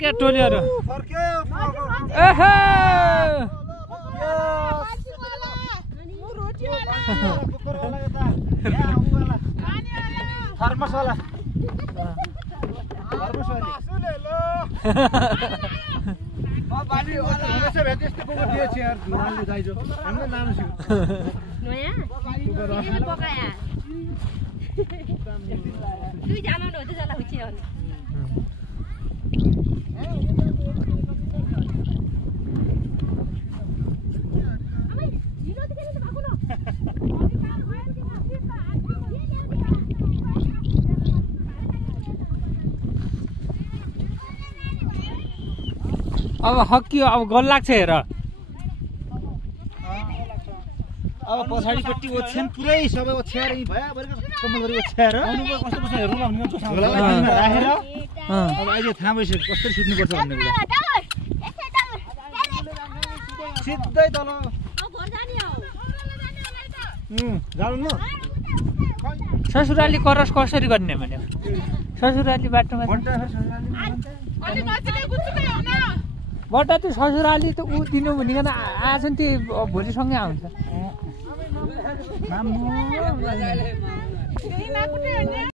क्या टोलीहरु अब हक्की अब गोल लाग्छ हेर अब पछाडिपट्टि ओछ्यान पुरै सबै ओछ्याएर यी भयाभरि कम्मल गरी ओछ्याएर आउनुभयो कस्तो कस्तो हेर्नु लाउने राखेर अब अहिले थाहा भइसक्यो कसरी सुत्नुपर्छ भन्ने कुरा सिधै तल जानु न ससुराली करस कसरी गर्ने भन्यो ससुराली बाटोमा बट्टा त्यो ससुराली त ऊ दिनु भनिकन आज नि त्यो भोलिसँगै आउँछ